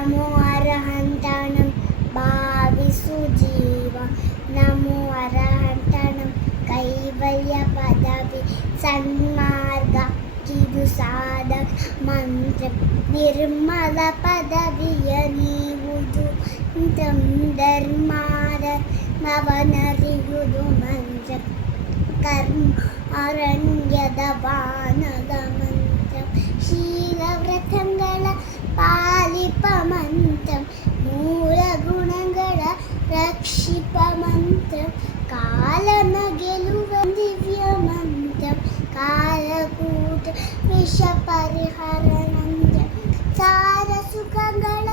ನಮೋ ಅರಹಂತಣಂ ಭಾವಿಸು ಜೀವ. ನಮೋ ಅರಹಂತಣಂ ಕೈವಲ್ಯ ಪದವಿ ಸನ್ಮಾರ್ಗ ಕಿದು ಸಾಧಕ ಮಂತ್ರ. ನಿರ್ಮಲ ಪದವಿಯ ನೀವುದು ಧರ್ಮಾದ ನವನರಿಯುವುದು ಮಂತ್ರ. ಕರ್ಮ ಅರಣ್ಯದ ವಾನದ ಮಂತ್ರ. ಶೀಲ ವ್ರತಗಳ ಪಾಲಿಪ ಮಂತ್ರ. ಮೂಲ ಗುಣಗಳ ರಕ್ಷಿಪ ಮಂತ್ರ. ಕಾಲನ ಗೆಲುವ ದಿವ್ಯ ಮಂತ್ರ. ಕಾಲಕೂಟ ವಿಷ ಪರಿಹರ ಮಂತ್ರ. ಸಾರ ಸುಖಗಳ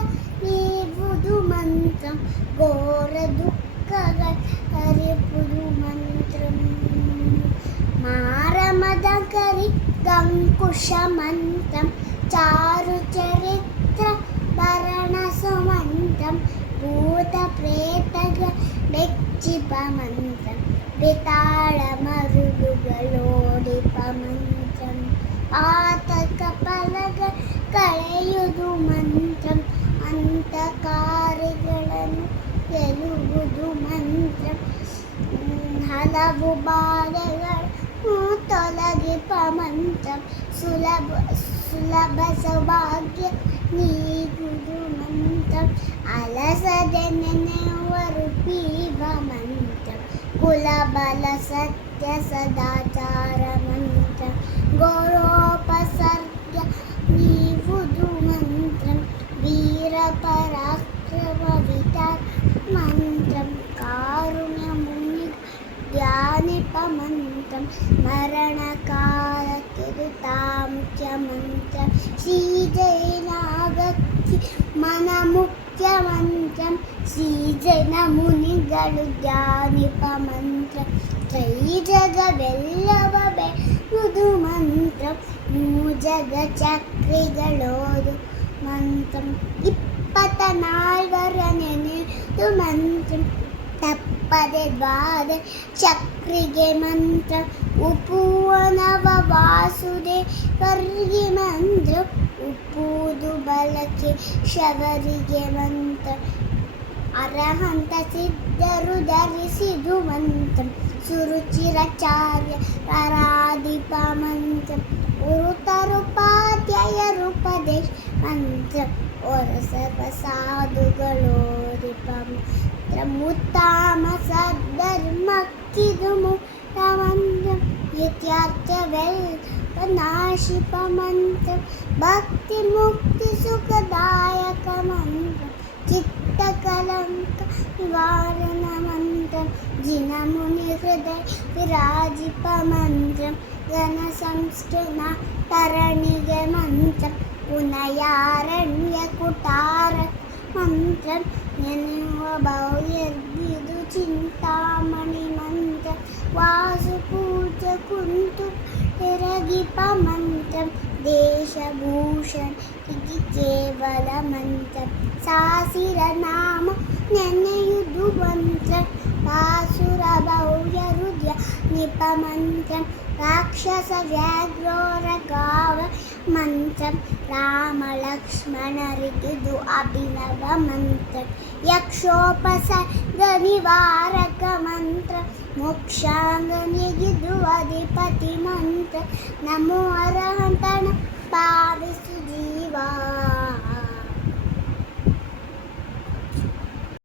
ನೀವುದು ಮಂತ್ರ. ಘೋರ ದುಃಖಗಳ ಹರಿಪುದು ಮಂತ್ರ. ಮಾರಮದ ಕರಿ ಗಂಕುಶ ಮಂತ್ರ. ಚಾರು ಚರಿತ್ರ ಭರಣ ಸುಮಂತ್ರ. ಭೂತ ಪ್ರೇತಗ ಬೆಚ್ಚಿಪ ಮಂತ್ರ. ಬೇತಾಳ ಮರುಳುಗಳೋಡಿಪ ಮಂತ್ರ. ಪಾತಕ ಫಲಗ ಕಳೆಯುವುದು ಮಂತ್ರ. ಅಂತಕಾರಿಗಳನ್ನು ಗೆಲ್ಲುವುದು ಮಂತ್ರ. ಹಲವು ಬಾಧೆಗಳು ತೊಲಗಿಪ ಮಂತ್ರ. ಸುಲಭ ಸೌಭಾಗ್ಯ ನೀಗುವುದು ಮಂತ್ರ. ಅಲಸದೆ ನೆನೆಯುವರು ಪೀವ ಮಂತ್ರ. ಕುಲಬಲ ಸತ್ಯ ಸದಾಚಾರ ಮಂತ್ರ. ಗೌರೋಪಸರ್ಗ ನೀವುದು ಮಂತ್ರ. ವೀರ ಪರಾಕ್ರಮ ವಿಚಾರ ಮಂತ್ರ. ಕಾರುಣ್ಯ ಮುನಿ ಧ್ಯಾನಿಪ ಮಂತ್ರ. ಮರಣ ಕಾಲಕ್ಕಿರುತ್ತಾ ಮುಖ್ಯ ಮಂತ್ರ. ಶ್ರೀ ಜೈನಾಗತ್ತಿ ಮನ ಮುಖ್ಯ ಮಂತ್ರ. ಶ್ರೀ ಜೈನ ಮುನಿಗಳು ಧ್ಯಾನಿಪ ಮಂತ್ರ. ತ್ರೈಜಗವೆಲ್ಲವ ಬೆಳೆಯುವುದು ಮಂತ್ರ. ಮೂಜಗ ಚಕ್ರಿಗಳೋದು ಮಂತ್ರ. 24 ನೆನೆದು ಮಂತ್ರ. ತಪ್ಪದೆ ದ್ವಾದ ಚಕ್ರಿಗೆ ಮಂತ್ರ. ಉಪುವನವ ವಾಸುದೇವರಿಗೆ ಮಂತ್ರ. ಉಪ್ಪುವುದು ಬಲಕ್ಕೆ ಶಬರಿಗೆ ಮಂತ್ರ. ಅರಹಂತ ಸಿದ್ಧರು ಧರಿಸಿದು ಮಂತ್ರ. ಸುರುಚಿರಾಚಾರ್ಯ ರಾಧಿಪ ಮಂತ್ರ. ಉರುತರುಪಾಧ್ಯಾಯರುಪದೇಶ ಮಂತ್ರ. ಸರ್ವ ಸಾಧುಗಳೋರಿಪ ಮಂತ್ರ. ಮುತ್ತಾಮ ಸದ್ಧರ್ಮಕ್ಕಿದು ಮೂಲ ಮಂತ್ರ. ನಿತ್ಯಾರ್ಥವೆಲ್ಲ ನಾಶಿಪ ಮಂತ್ರ. ಭಕ್ತಿ ಮುಕ್ತಿ ಸುಖದಾಯಕ ಮಂತ್ರ. ಚಿತ್ತ ಕಲಂಕ ನಿವಾರಣ ಮಂತ್ರ. ಜಿನ ಮುನಿ ಹೃದಯ ವಿರಾಜಿಪ ಮಂತ್ರ. ಘನ ಸಂಸ್ಕೃತ ತರಣಿಗೆ ಮಂತ್ರ. ಪುನಯಾರಣ್ಯ ಕುಟಾರ ಮಂತ್ರ. ನೆನೆಯುವ ಭವ್ಯರ್ಗಿದು ಚಿಂತಾಮಣಿ ಮಂತ್ರ. ವಾಸು ಪೂಜ ಕುಂತು ಎರಗಿಪ ಮಂತ್ರ. ದೇಶಭೂಷಣ ಇದು ಕೇವಲ ಮಂತ್ರ. ಸಾಸಿರ ನಾಮ ನೆನೆಯುವುದು ಮಂತ್ರ. ವಾಸುರ ಭವ್ಯ ಹೃದಯ ನಿಪ ಮಂತ್ರ. ರಾಕ್ಷಸ ವ್ಯಾಘ್ರೋರ ಗಾವ ಮಂತ್ರ. ರಾಮ ಲಕ್ಷ್ಮಣರಿಗಿದು ಅಭಿನವ ಮಂತ್ರ. ಯಕ್ಷೋಪಸರ್ಗ ನಿವಾರಕ ಮಂತ್ರ. ಮೋಕ್ಷಾಂಗನಿಗಿದು ಅಧಿಪತಿ ಮಂತ್ರ. ನಮೋ ಅರಹಂತಣ ಭಾವಿಸು